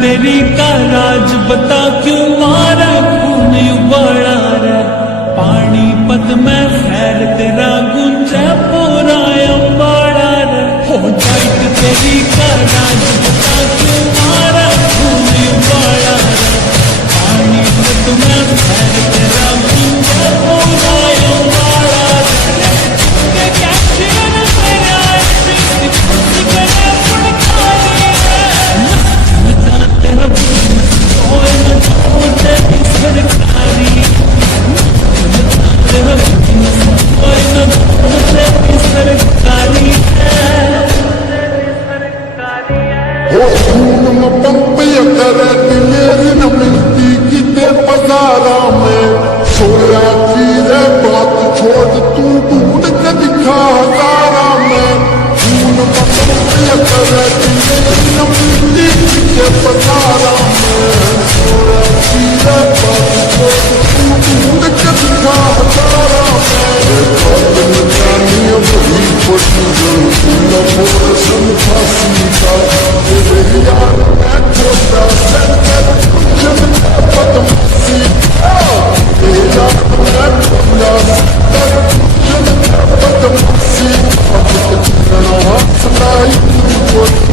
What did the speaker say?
तेरी का राज बता क्यों मारा खून उबाला रे पानीपत में खैर तेरा गुंजा पूरा अंबाड़ा रे हो जाट तेरी का राज बता क्यों मारा खून उबाला रे पानीपत में खैर तेरा गुंजा पूरा अंबाड़ा रे के कैप्शन तेरा मेरी न मिलती किते बाजारा में सोया चीज़ बात छोड़ तू ढूंढ के दिखा हजारा में खून मेरी न मिलती किते बाजारा में सोया चीज़ बात छोड़ तू ढूंढ के दिखा हजारा में जानी बड़ी पटी न बोल सन फांसी का तेरे यार मैं छोटा सेंटर जब पदम सी तेरा मैं छोटा सेंटर जब पदम सी अब तक ना हंसना ही